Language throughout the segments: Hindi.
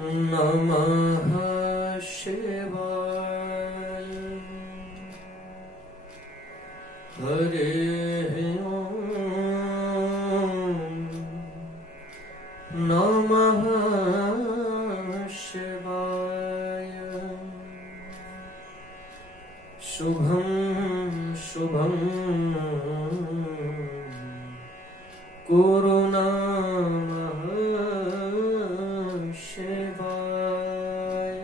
नमः शिवाय। हरे ओम नमः शिवाय। शुभं शुभं कुरु नमः शिवाय।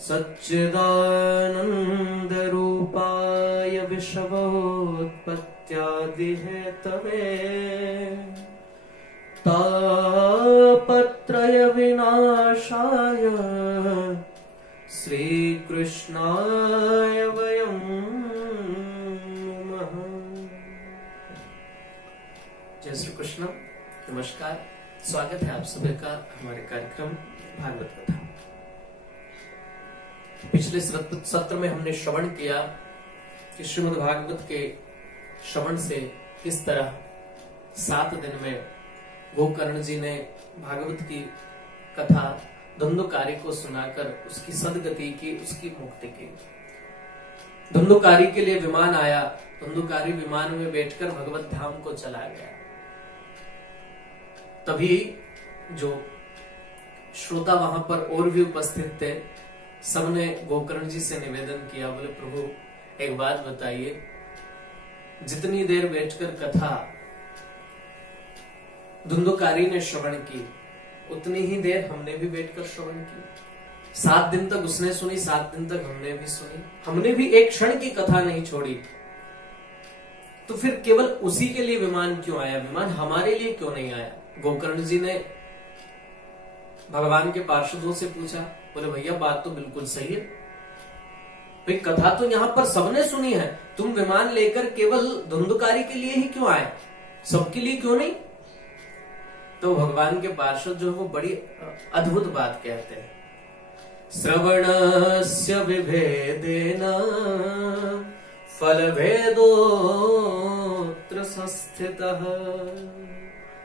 सच्चिदानंद रूपाय विश्वोत्पत्त्यादिहेतवे तापत्रय विनाशाय श्रीकृष्णाय वयं नमः। जय श्री कृष्ण। नमस्कार, स्वागत है आप सभी का हमारे कार्यक्रम भागवत कथा। पिछले सत्र में हमने श्रवण किया कि श्रीमद् भागवत के श्रवण से किस तरह 7 दिन में गोकर्ण जी ने भागवत की कथा धुंधुकारी को सुनाकर उसकी सदगति की, उसकी मुक्ति की। धुंधुकारी के लिए विमान आया, धुंधुकारी विमान में बैठकर भगवत धाम को चला गया। तभी जो श्रोता वहां पर और भी उपस्थित थे, सबने गोकर्ण जी से निवेदन किया, बोले प्रभु एक बात बताइए, जितनी देर बैठकर कथा धुंधुकारी ने श्रवण की उतनी ही देर हमने भी बैठकर श्रवण की। 7 दिन तक उसने सुनी, 7 दिन तक हमने भी सुनी, हमने भी एक क्षण की कथा नहीं छोड़ी। तो फिर केवल उसी के लिए विमान क्यों आया? विमान हमारे लिए क्यों नहीं आया? गोकर्ण जी ने भगवान के पार्षदों से पूछा, बोले भैया बात तो बिल्कुल सही है, भाई कथा तो यहां पर सबने सुनी है, तुम विमान लेकर केवल धुंधुकारी के लिए ही क्यों आए, सबके लिए क्यों नहीं? तो भगवान के पार्षद जो है वो बड़ी अद्भुत बात कहते हैं। श्रवणस्य विभेदेन फलभेदोऽत्र संस्थितः।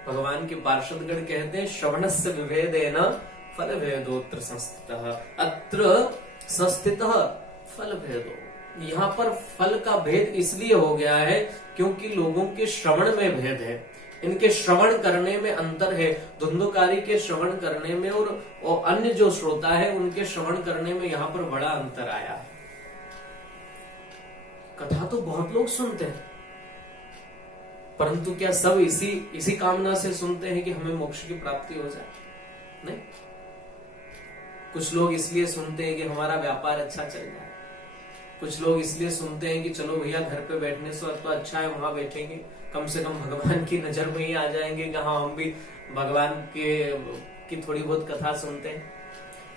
भगवान के पार्षदगण कहते हैं श्रवणस्य विभेदेन फलभेदोऽत्र संस्थितः। अत्र संस्थितः फलभेदो, यहाँ पर फल का भेद इसलिए हो गया है क्योंकि लोगों के श्रवण में भेद है, इनके श्रवण करने में अंतर है। धुंधुकारी के श्रवण करने में और अन्य जो श्रोता है उनके श्रवण करने में यहाँ पर बड़ा अंतर आया है। कथा तो बहुत लोग सुनते हैं, परंतु क्या सब इसी कामना से सुनते हैं कि हमें मोक्ष की प्राप्ति हो जाए? नहीं, कुछ लोग इसलिए सुनते हैं कि हमारा व्यापार अच्छा चल जाए, कुछ लोग इसलिए सुनते हैं कि चलो भैया घर पे बैठने से तो अच्छा है वहां बैठेंगे, कम से कम भगवान की नजर में ही आ जाएंगे, कहाँ हम भी भगवान की थोड़ी बहुत कथा सुनते हैं।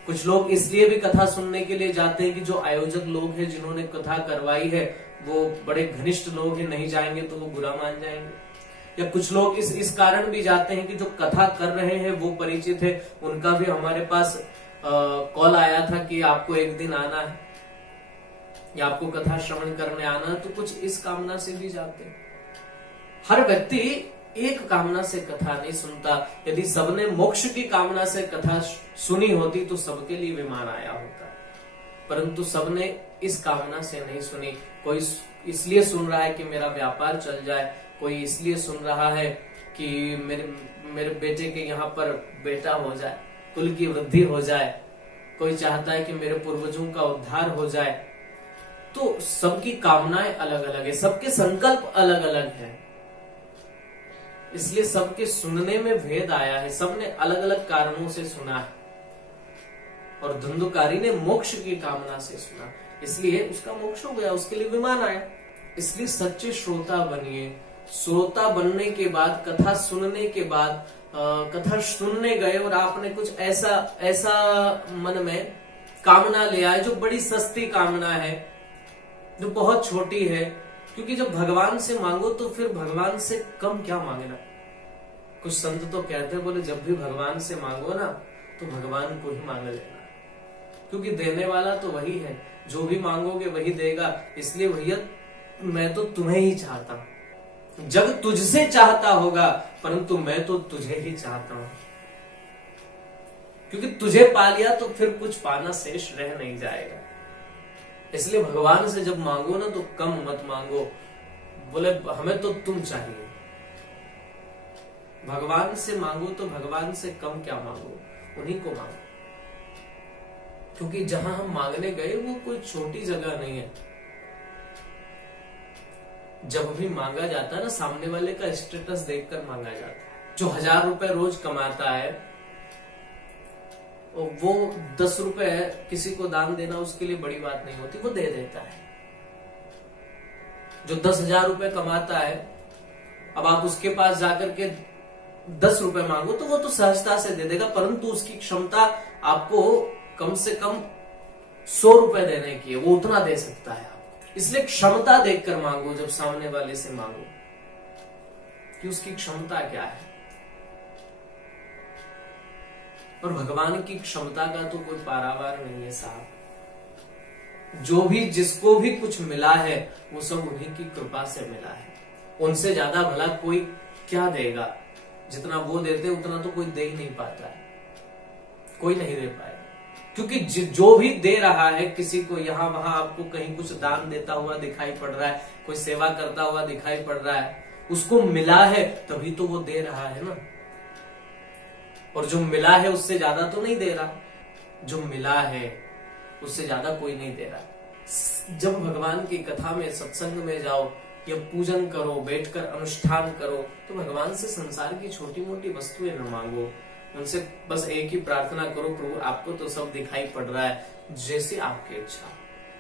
कुछ लोग इसलिए भी कथा सुनने के लिए जाते हैं कि जो आयोजक लोग हैं, जिन्होंने कथा करवाई है, वो बड़े घनिष्ठ लोग हैं, नहीं जाएंगे तो वो बुरा मान जाएंगे। या कुछ लोग इस कारण भी जाते हैं कि जो कथा कर रहे हैं वो परिचित है, उनका भी हमारे पास कॉल आया था कि आपको एक दिन आना है या आपको कथा श्रवण करने आना है, तो कुछ इस कामना से भी जाते हैं। हर व्यक्ति एक कामना से कथा नहीं सुनता। यदि सबने मोक्ष की कामना से कथा सुनी होती तो सबके लिए विमान आया होता, परंतु सबने इस कामना से नहीं सुनी। कोई इसलिए सुन रहा है कि मेरा व्यापार चल जाए, कोई इसलिए सुन रहा है कि मेरे बेटे के यहाँ पर बेटा हो जाए, कुल की वृद्धि हो जाए, कोई चाहता है कि मेरे पूर्वजों का उद्धार हो जाए। तो सबकी कामनाएं अलग अलग है, सबके संकल्प अलग अलग है, इसलिए सबके सुनने में भेद आया है, सबने अलग अलग कारणों से सुना है। और धुंधुकारी ने मोक्ष की कामना से सुना, इसलिए उसका मोक्ष हो गया, उसके लिए विमान आया। इसलिए सच्चे श्रोता बनिए। श्रोता बनने के बाद, कथा सुनने के बाद, कथा सुनने गए और आपने कुछ ऐसा मन में कामना ले आए जो बड़ी सस्ती कामना है, जो बहुत छोटी है, क्योंकि जब भगवान से मांगो तो फिर भगवान से कम क्या मांगना। कुछ संत तो कहते हैं, बोले जब भी भगवान से मांगो ना तो भगवान को ही मांग लेना, क्योंकि देने वाला तो वही है, जो भी मांगोगे वही देगा। इसलिए भैया मैं तो तुम्हें ही चाहता हूं, जग तुझसे चाहता होगा परंतु मैं तो तुझे ही चाहता हूं। क्योंकि तुझे पा लिया तो फिर कुछ पाना शेष रह नहीं जाएगा। इसलिए भगवान से जब मांगो ना तो कम मत मांगो, बोले हमें तो तुम चाहिए। भगवान से मांगो तो भगवान से कम क्या मांगो, उन्हीं को मांगो। क्योंकि जहां हम मांगने गए वो कोई छोटी जगह नहीं है। जब भी मांगा जाता है ना, सामने वाले का स्टेटस देखकर मांगा जाता है। जो 1000 रुपए रोज कमाता है वो 10 रुपए किसी को दान देना उसके लिए बड़ी बात नहीं होती, वो दे देता है। जो 10,000 रुपए कमाता है, अब आप उसके पास जाकर के 10 रुपए मांगो तो वो तो सहजता से दे देगा, परंतु उसकी क्षमता आपको कम से कम 100 रुपए देने की है, वो उतना दे सकता है आपको। इसलिए क्षमता देखकर मांगो जब सामने वाले से मांगो कि उसकी क्षमता क्या है। और भगवान की क्षमता का तो कोई पारावार नहीं है साहब। जो भी जिसको भी कुछ मिला है वो सब उन्हीं की कृपा से मिला है। उनसे ज्यादा भला कोई क्या देगा। जितना वो देते उतना तो कोई दे ही नहीं पाता है, कोई नहीं दे पाएगा। क्योंकि जो भी दे रहा है किसी को, यहां वहां आपको कहीं कुछ दान देता हुआ दिखाई पड़ रहा है, कोई सेवा करता हुआ दिखाई पड़ रहा है, उसको मिला है तभी तो वो दे रहा है ना। और जो मिला है उससे ज्यादा तो नहीं दे रहा, जो मिला है उससे ज्यादा कोई नहीं दे रहा। जब भगवान की कथा में, सत्संग में जाओ या पूजन करो, बैठकर अनुष्ठान करो, तो भगवान से संसार की छोटी मोटी वस्तुएं न मांगो। उनसे बस एक ही प्रार्थना करो, प्रभु आपको तो सब दिखाई पड़ रहा है, जैसे आपकी इच्छा।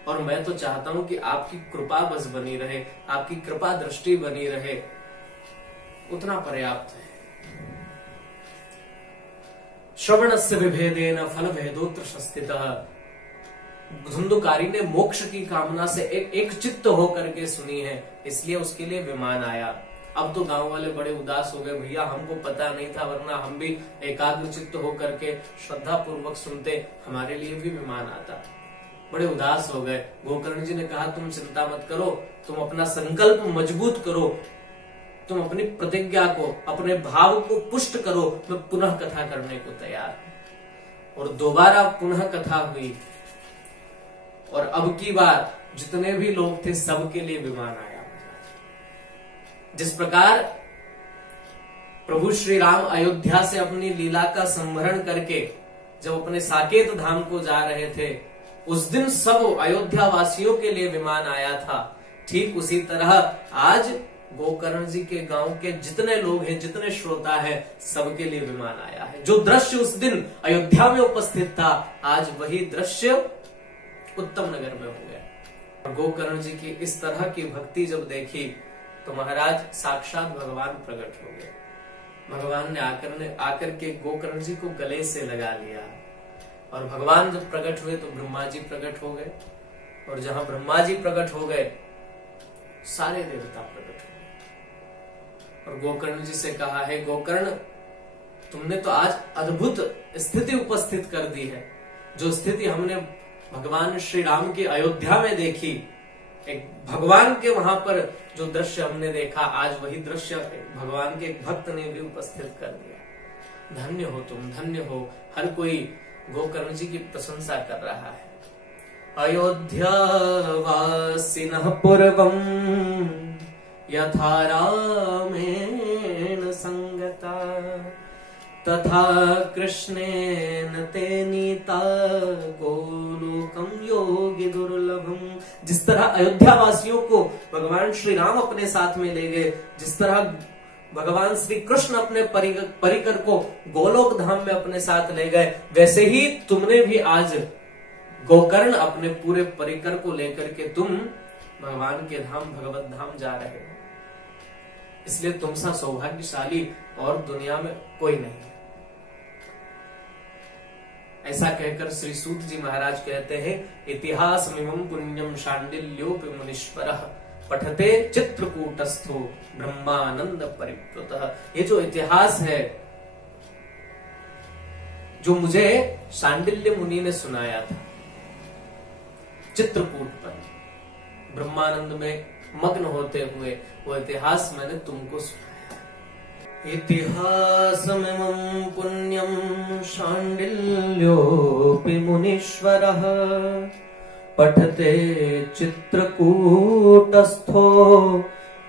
और मैं तो चाहता हूं कि आपकी कृपा बस बनी रहे, आपकी कृपा दृष्टि बनी रहे, उतना पर्याप्त है। श्रवणस्य विभेदेन फल भेदोत्र स्थितः। धुंधुकारी ने मोक्ष की कामना से एक चित्त होकर के सुनी है, इसलिए उसके लिए विमान आया। अब तो गांव वाले बड़े उदास हो गए, भैया हमको पता नहीं था, वरना हम भी एकाग्र चित्त होकर के श्रद्धा पूर्वक सुनते, हमारे लिए भी विमान आता। बड़े उदास हो गए। गोकर्ण जी ने कहा तुम चिंता मत करो, तुम अपना संकल्प मजबूत करो, तुम अपनी प्रतिज्ञा को, अपने भाव को पुष्ट करो, मैं पुनः कथा करने को तैयार हूं। और दोबारा पुनः कथा हुई, और अब की बार जितने भी लोग थे सबके लिए विमान आया। जिस प्रकार प्रभु श्री राम अयोध्या से अपनी लीला का संभरण करके जब अपने साकेत धाम को जा रहे थे, उस दिन सब अयोध्या वासियों के लिए विमान आया था। ठीक उसी तरह आज गोकर्ण जी के गांव के जितने लोग हैं, जितने श्रोता हैं, सबके लिए विमान आया है। जो दृश्य उस दिन अयोध्या में उपस्थित था, आज वही दृश्य उत्तम नगर में हो गया। और गोकर्ण जी की इस तरह की भक्ति जब देखी तो महाराज साक्षात भगवान प्रकट हो गए। भगवान ने आकर के गोकर्ण जी को गले से लगा लिया। और भगवान जब प्रकट हुए तो ब्रह्मा जी प्रकट हो गए, और जहां ब्रह्मा जी प्रकट हो गए सारे देवता प्रकट हो गए। और गोकर्ण जी से कहा है, गोकर्ण तुमने तो आज अद्भुत स्थिति उपस्थित कर दी है। जो स्थिति हमने भगवान श्री राम की अयोध्या में देखी, एक भगवान के वहां पर जो दृश्य हमने देखा, आज वही दृश्य भगवान के एक भक्त ने भी उपस्थित कर दिया। धन्य हो तुम, धन्य हो। हर कोई गोकर्ण जी की प्रशंसा कर रहा है। अयोध्या वासिनः पूर्वं यथा रामेण संगता तथा कृष्णेन ते नीता गोलोकम योगी दुर्लभम। जिस तरह अयोध्या वासियों को भगवान श्री राम अपने साथ में ले गए, जिस तरह भगवान श्री कृष्ण अपने परिकर को गोलोक धाम में अपने साथ ले गए, वैसे ही तुमने भी आज गोकर्ण अपने पूरे परिकर को लेकर के तुम भगवान के धाम, भगवत धाम जा रहे हो। इसलिए तुम सा सौभाग्यशाली और दुनिया में कोई नहीं है। ऐसा कहकर श्री सूत जी महाराज कहते हैं, इतिहास मिमं पुण्यम शांडिल्योपि मुनीश्वरः पठते चित्रकूटस्थो ब्रह्मानंद परिप्लुतः। ये जो इतिहास है, जो मुझे शांडिल्य मुनि ने सुनाया था चित्रकूट पर, ब्रह्मानंद में मग्न होते हुए, वो इतिहास मैंने तुमको सुनाया। इतिहासमिमं पुण्यं शाण्डिल्योऽपि मुनीश्वरः पठते चित्रकूटस्थो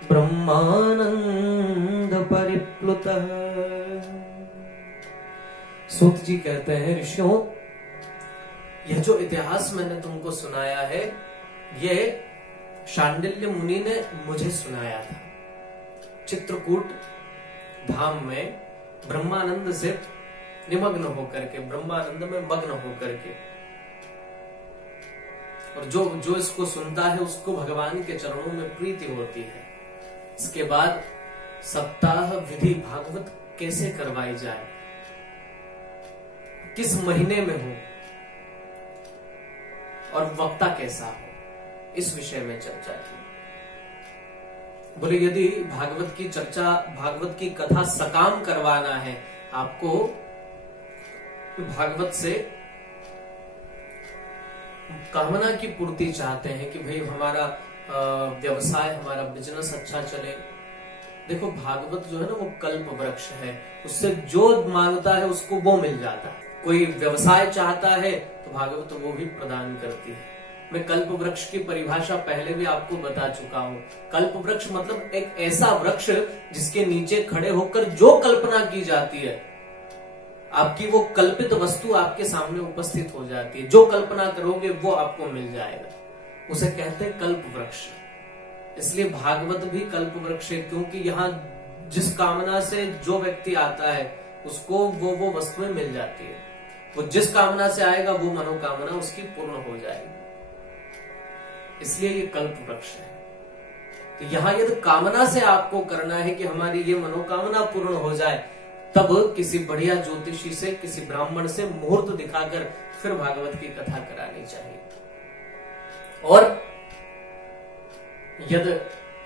ब्रह्मानंद परिप्लुतः। सूत जी कहते हैं, ऋषियों, यह जो इतिहास मैंने तुमको सुनाया है, ये शांडिल्य मुनि ने मुझे सुनाया था। चित्रकूट धाम में ब्रह्मानंद से निमग्न होकर के, ब्रह्मानंद में मग्न होकर के, और जो इसको सुनता है उसको भगवान के चरणों में प्रीति होती है। इसके बाद सप्ताह विधि भागवत कैसे करवाई जाए, किस महीने में हो और वक्ता कैसा हो, इस विषय में चर्चा की। बोले यदि भागवत की चर्चा, भागवत की कथा सकाम करवाना है, आपको भागवत से कामना की पूर्ति चाहते हैं कि भाई हमारा व्यवसाय, हमारा बिजनेस अच्छा चले। देखो भागवत जो है ना वो कल्प वृक्ष है, उससे जो मांगता है उसको वो मिल जाता है। कोई व्यवसाय चाहता है तो भागवत वो भी प्रदान करती है। मैं कल्प वृक्ष की परिभाषा पहले भी आपको बता चुका हूँ। कल्प वृक्ष मतलब एक ऐसा वृक्ष जिसके नीचे खड़े होकर जो कल्पना की जाती है, आपकी वो कल्पित वस्तु आपके सामने उपस्थित हो जाती है। जो कल्पना करोगे वो आपको मिल जाएगा, उसे कहते हैं कल्प वृक्ष। इसलिए भागवत भी कल्प वृक्ष है, क्योंकि यहाँ जिस कामना से जो व्यक्ति आता है उसको वो वस्तुएं मिल जाती है। वो जिस कामना से आएगा वो मनोकामना उसकी पूर्ण हो जाएगी। इसलिए ये कल्प वृक्ष है। तो यहाँ यदि कामना से आपको करना है कि हमारी ये मनोकामना पूर्ण हो जाए, तब किसी बढ़िया ज्योतिषी से, किसी ब्राह्मण से मुहूर्त दिखाकर फिर भागवत की कथा करानी चाहिए। और यदि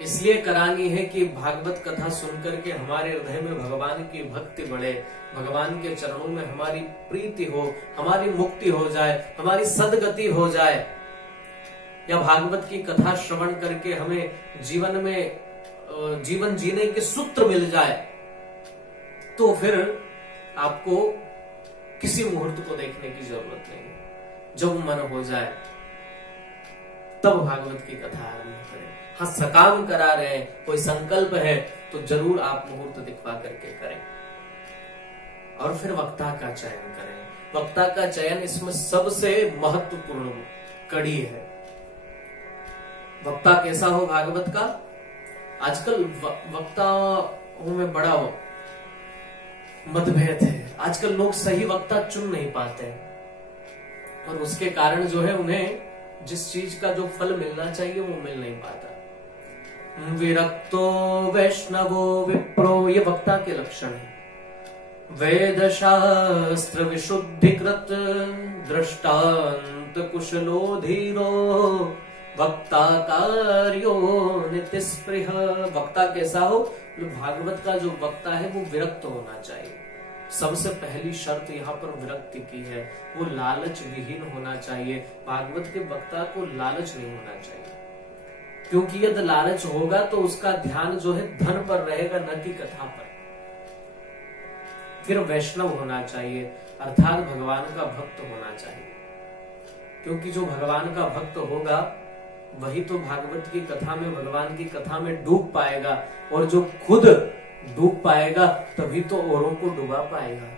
इसलिए करानी है कि भागवत कथा सुनकर के हमारे हृदय में भगवान की भक्ति बढ़े, भगवान के चरणों में हमारी प्रीति हो, हमारी मुक्ति हो जाए, हमारी सदगति हो जाए, या भागवत की कथा श्रवण करके हमें जीवन में जीवन जीने के सूत्र मिल जाए, तो फिर आपको किसी मुहूर्त को देखने की जरूरत नहीं। जब मन हो जाए तब भागवत की कथा आरंभ करें। हाँ, सकाम करा रहे हैं, कोई संकल्प है तो जरूर आप मुहूर्त दिखवा करके करें। और फिर वक्ता का चयन करें। वक्ता का चयन इसमें सबसे महत्वपूर्ण कड़ी है। वक्ता कैसा हो भागवत का? आजकल वक्ताओं में बड़ा मतभेद है। आजकल लोग सही वक्ता चुन नहीं पाते, और उसके कारण जो है उन्हें जिस चीज का जो फल मिलना चाहिए वो मिल नहीं पाता। विरक्तो वैष्णवो विप्रो, ये वक्ता के लक्षण है। वेद शास्त्र विशुद्धिकृत दृष्टांत कुशलो धीरो वक्ता कार्यो नित्य स्पृह। वक्ता कैसा हो? भागवत का जो वक्ता है वो विरक्त होना चाहिए। सबसे पहली शर्त यहाँ पर विरक्ति की है, वो लालच विहीन होना चाहिए। भागवत के वक्ता को लालच नहीं होना चाहिए, क्योंकि यदि लालच होगा तो उसका ध्यान जो है धन पर रहेगा, न कि कथा पर। फिर वैष्णव होना चाहिए, अर्थात भगवान का भक्त होना चाहिए, क्योंकि जो भगवान का भक्त होगा वही तो भागवत की कथा में, भगवान की कथा में डूब पाएगा, और जो खुद डूब पाएगा तभी तो औरों को डुबा पाएगा।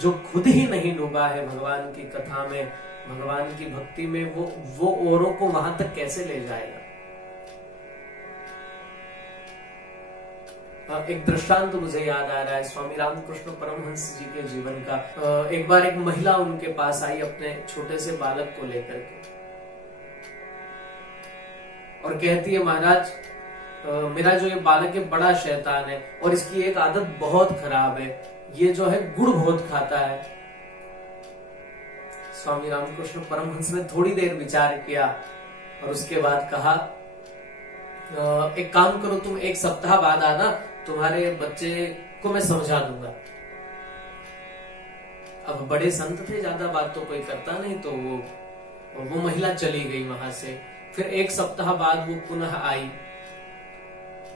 जो खुद ही नहीं डूबा है भगवान की कथा में, भगवान की भक्ति में, वो औरों को वहां तक कैसे ले जाएगा? एक दृष्टांत मुझे याद आ रहा है स्वामी रामकृष्ण परमहंस जी के जीवन का। एक बार एक महिला उनके पास आई अपने छोटे से बालक को लेकर के, और कहती है, महाराज मेरा जो ये बालक है बड़ा शैतान है, और इसकी एक आदत बहुत खराब है, ये जो है गुड़ बहुत खाता है। स्वामी रामकृष्ण परमहंस ने थोड़ी देर विचार किया और उसके बाद कहा, एक काम करो, तुम एक सप्ताह बाद आना, तुम्हारे बच्चे को मैं समझा दूंगा। अब बड़े संत थे, ज्यादा बात तो कोई करता नहीं, तो वो महिला चली गई वहां से। फिर एक सप्ताह बाद वो पुनः आई,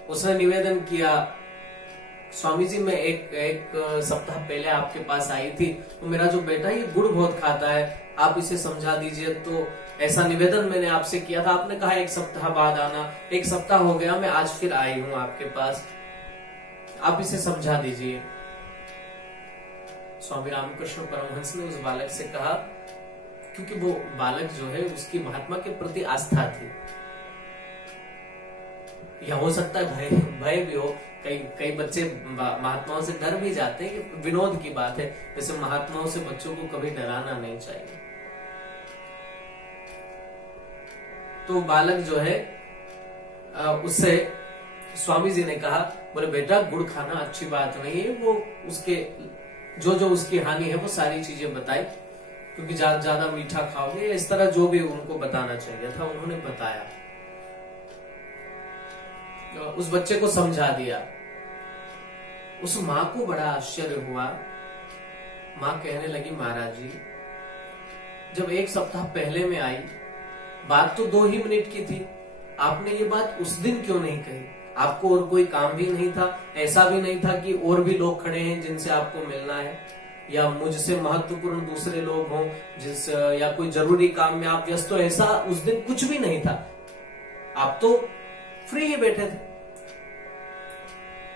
उसने निवेदन किया स्वामी जी मैं एक सप्ताह पहले आपके पास आई थी, तो मेरा जो बेटा ये गुड़ बहुत खाता है, आप इसे समझा दीजिए। तो ऐसा निवेदन मैंने आपसे किया था, आपने कहा एक सप्ताह बाद आना। एक सप्ताह हो गया, मैं आज फिर आई हूं आपके पास, आप इसे समझा दीजिए। स्वामी रामकृष्ण परमहंस ने उस बालक से कहा, क्योंकि वो बालक जो है उसकी महात्मा के प्रति आस्था थी, या हो सकता है भय भी हो। कई बच्चे महात्माओं से डर भी जाते हैं, कि विनोद की बात है, वैसे महात्माओं से बच्चों को कभी डराना नहीं चाहिए। तो बालक जो है उससे स्वामी जी ने कहा, बोले बेटा गुड़ खाना अच्छी बात नहीं है, वो उसके जो उसकी हानि है वो सारी चीजें बताई, क्योंकि ज्यादा मीठा खाओगे, इस तरह जो भी उनको बताना चाहिए था उन्होंने बताया। उस बच्चे को समझा दिया। उस माँ को बड़ा आश्चर्य हुआ। माँ कहने लगी, महाराज जी जब एक सप्ताह पहले में आई, बात तो 2 ही मिनट की थी, आपने ये बात उस दिन क्यों नहीं कही? आपको और कोई काम भी नहीं था, ऐसा भी नहीं था कि और भी लोग खड़े हैं जिनसे आपको मिलना है, या मुझसे महत्वपूर्ण दूसरे लोग हों या कोई जरूरी काम में आप व्यस्त हो, ऐसा उस दिन कुछ भी नहीं था। आप तो फ्री ही बैठे थे,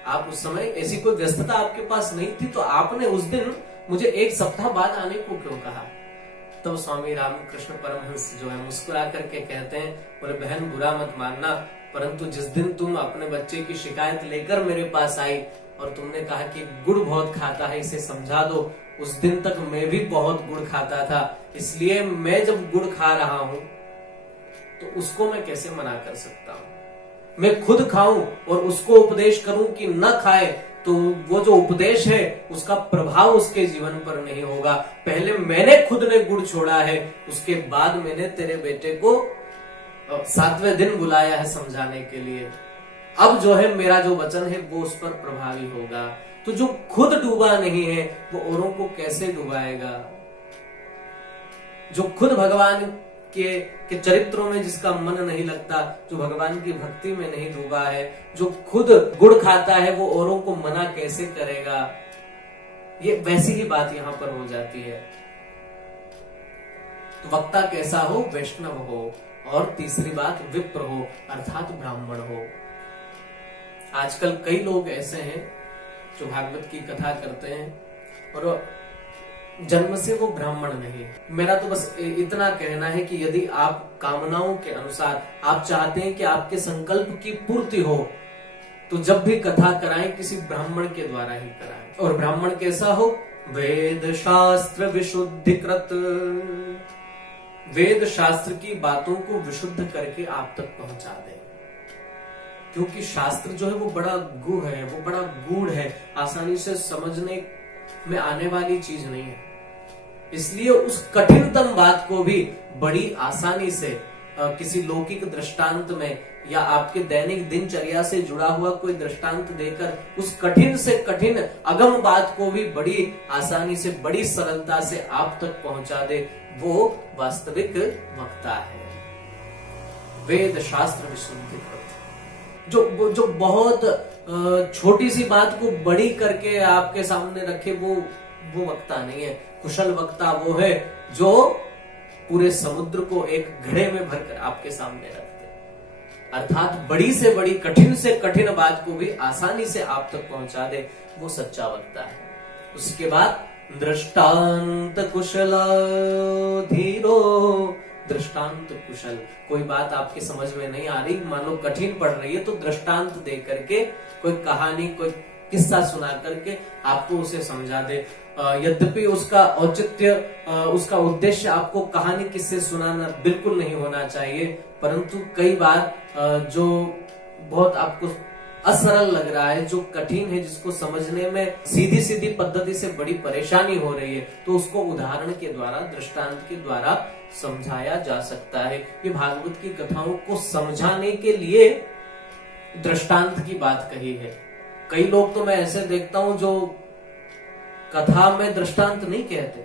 आप उस समय ऐसी कोई व्यस्तता आपके पास नहीं थी, तो आपने उस दिन मुझे एक सप्ताह बाद आने को क्यों कहा? तो स्वामी रामकृष्ण परमहंस जो है मुस्कुरा करके कहते हैं, बोले बहन बुरा मत मानना, परंतु जिस दिन तुम अपने बच्चे की शिकायत लेकर मेरे पास आई और तुमने कहा कि गुड़ बहुत खाता है, इसे समझा दो, उस दिन तक मैं भी बहुत गुड़ खाता था, इसलिए मैं जब गुड़ खा रहा हूं तो उसको मैं कैसे मना कर सकता हूं? मैं खुद खाऊं और उसको उपदेश करूं कि न खाए, तो वो जो उपदेश है उसका प्रभाव उसके जीवन पर नहीं होगा। पहले मैंने खुद ने गुड़ छोड़ा है, उसके बाद मैंने तेरे बेटे को 7वें दिन बुलाया है समझाने के लिए। अब जो है मेरा जो वचन है वो उस पर प्रभावी होगा। तो जो खुद डूबा नहीं है वो औरों को कैसे डुबाएगा? जो खुद भगवान के चरित्रों में जिसका मन नहीं लगता, जो भगवान की भक्ति में नहीं डूबा है, जो खुद गुड़ खाता है, वो औरों को मना कैसे करेगा? ये वैसी ही बात यहां पर हो जाती है। तो वक्ता कैसा हो? वैष्णव हो, और तीसरी बात विप्र हो, अर्थात ब्राह्मण हो। आजकल कई लोग ऐसे हैं जो भागवत की कथा करते हैं और जन्म से वो ब्राह्मण नहीं। मेरा तो बस इतना कहना है कि यदि आप कामनाओं के अनुसार आप चाहते हैं कि आपके संकल्प की पूर्ति हो, तो जब भी कथा कराएं किसी ब्राह्मण के द्वारा ही कराएं। और ब्राह्मण कैसा हो? वेद शास्त्र विशुद्धिकृत, वेद शास्त्र की बातों को विशुद्ध करके आप तक पहुंचा दें। क्योंकि शास्त्र जो है वो बड़ा गूढ़ है, वो बड़ा गूढ़ है, आसानी से समझने में आने वाली चीज नहीं है। इसलिए उस कठिनतम बात को भी बड़ी आसानी से किसी लौकिक दृष्टांत में या आपके दैनिक दिनचर्या से जुड़ा हुआ कोई दृष्टांत देकर उस कठिन से कठिन अगम बात को भी बड़ी आसानी से, बड़ी सरलता से आप तक पहुंचा दे, वो वास्तविक वक्ता है। वेद शास्त्र विशुद्धिकृत, जो बहुत छोटी सी बात को बड़ी करके आपके सामने रखे, वो वक्ता नहीं है। कुशल वक्ता वो है जो पूरे समुद्र को एक घड़े में भरकर आपके सामने रख दे, अर्थात बड़ी से बड़ी, कठिन से कठिन बात को भी आसानी से आप तक पहुंचा दे, वो सच्चा वक्ता है। उसके बाद दृष्टांत कुशल धीरो, दृष्टांत कुशल, कोई बात आपकी समझ में नहीं आ रही, मान लो कठिन पड़ रही है, तो दृष्टांत दे करके, कोई कहानी, कोई किस्सा सुना करके आपको उसे समझा दे। यद्यपि उसका औचित्य, उसका उद्देश्य आपको कहानी किस्से सुनाना बिल्कुल नहीं होना चाहिए, परंतु कई बार जो बहुत आपको असरल लग रहा है, जो कठिन है, जिसको समझने में सीधी सीधी पद्धति से बड़ी परेशानी हो रही है, तो उसको उदाहरण के द्वारा, दृष्टांत के द्वारा समझाया जा सकता है। ये भागवत की कथाओं को समझाने के लिए दृष्टांत की बात कही है। कई लोग तो मैं ऐसे देखता हूं जो कथा में दृष्टांत नहीं कहते,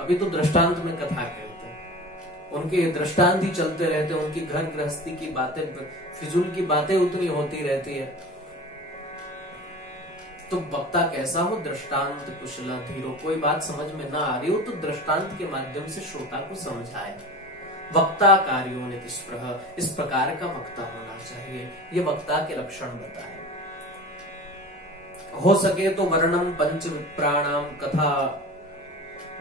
अभी तो दृष्टांत में कथा कहते हैं, उनके दृष्टांत ही चलते रहते हैं, उनकी घर गृहस्थी की बातें, फिजूल की बातें उतनी होती रहती है। तो वक्ता कैसा हो, दृष्टांत कुशल धीरो। कोई बात समझ में ना आ रही हो तो दृष्टांत के माध्यम से श्रोता को समझाए। वक्ता कार्यो नितिस्पृह, इस प्रकार का वक्ता होना चाहिए। ये वक्ता के लक्षण बताए। हो सके तो वर्णम पंच विप्राणाम कथा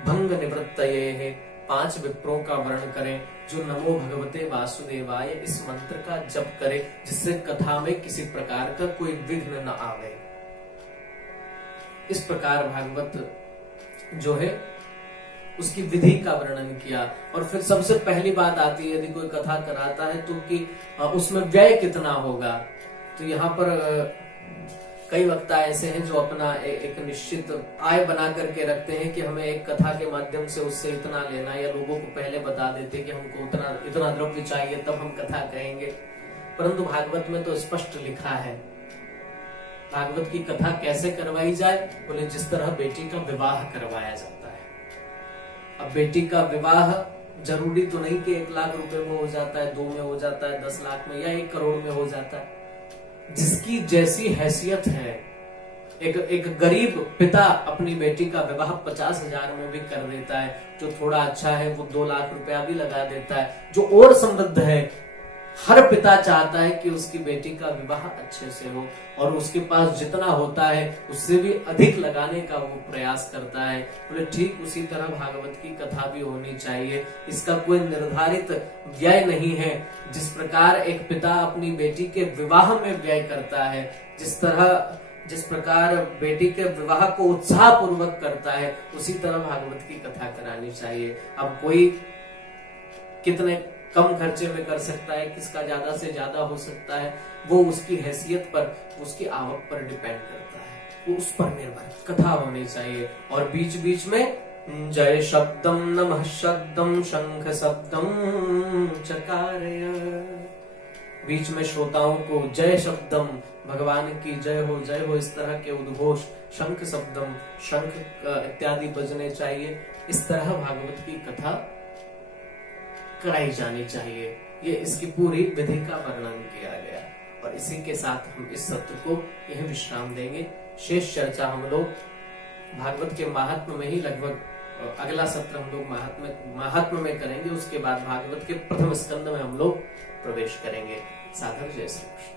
भंग निवृत्तये है, 5 विप्रों का वर्ण करें जो नमो भगवते वासुदेवाय इस मंत्र का जप करे, जिससे कथा में किसी प्रकार का कोई विघ्न न आवे। इस प्रकार भागवत जो है उसकी विधि का वर्णन किया। और फिर सबसे पहली बात आती है, यदि कोई कथा कराता है तो कि उसमें व्यय कितना होगा। तो यहाँ पर कई वक्ता ऐसे हैं जो अपना एक निश्चित आय बना करके रखते हैं कि हमें एक कथा के माध्यम से उससे इतना लेना, या लोगों को पहले बता देते कि हमको इतना द्रव्य चाहिए तब हम कथा कहेंगे। परंतु भागवत में तो स्पष्ट लिखा है भागवत की कथा कैसे करवाई जाए। बोले जिस तरह बेटी का विवाह करवाया जाता है। अब बेटी का विवाह जरूरी तो नहीं कि 1 लाख रुपए में हो जाता है, 2 में हो जाता है, 10 लाख में या 1 करोड़ में हो जाता है। जिसकी जैसी हैसियत है, एक गरीब पिता अपनी बेटी का विवाह 50,000 में भी कर देता है। जो थोड़ा अच्छा है वो 2 लाख रुपया भी लगा देता है। जो और समृद्ध है, हर पिता चाहता है कि उसकी बेटी का विवाह अच्छे से हो, और उसके पास जितना होता है उससे भी अधिक लगाने का वो प्रयास करता है। बोले ठीक उसी तरह भागवत की कथा भी होनी चाहिए। इसका कोई निर्धारित व्यय नहीं है। जिस प्रकार एक पिता अपनी बेटी के विवाह में व्यय करता है, जिस प्रकार बेटी के विवाह को उत्साह पूर्वक करता है, उसी तरह भागवत की कथा करानी चाहिए। अब कोई कितने कम खर्चे में कर सकता है, किसका ज्यादा से ज्यादा हो सकता है, वो उसकी हैसियत पर, उसकी आवक पर डिपेंड करता है। वो उस पर निर्भर कथा होनी चाहिए। और बीच बीच में जय शब्दम नमः शब्दम शंख शब्दम चकारय, बीच में श्रोताओं को जय शब्दम, भगवान की जय हो, इस तरह के उद्घोष, शंख शब्दम, शंख इत्यादि बजने चाहिए। इस तरह भागवत की कथा कराई जानी चाहिए। ये इसकी पूरी विधि का वर्णन किया गया। और इसी के साथ हम इस सत्र को यह विश्राम देंगे। शेष चर्चा हम लोग भागवत के महात्म्य में ही लगभग अगला सत्र हम लोग महात्म्य में करेंगे। उसके बाद भागवत के प्रथम स्कंद में हम लोग प्रवेश करेंगे। साधक जय श्री कृष्ण।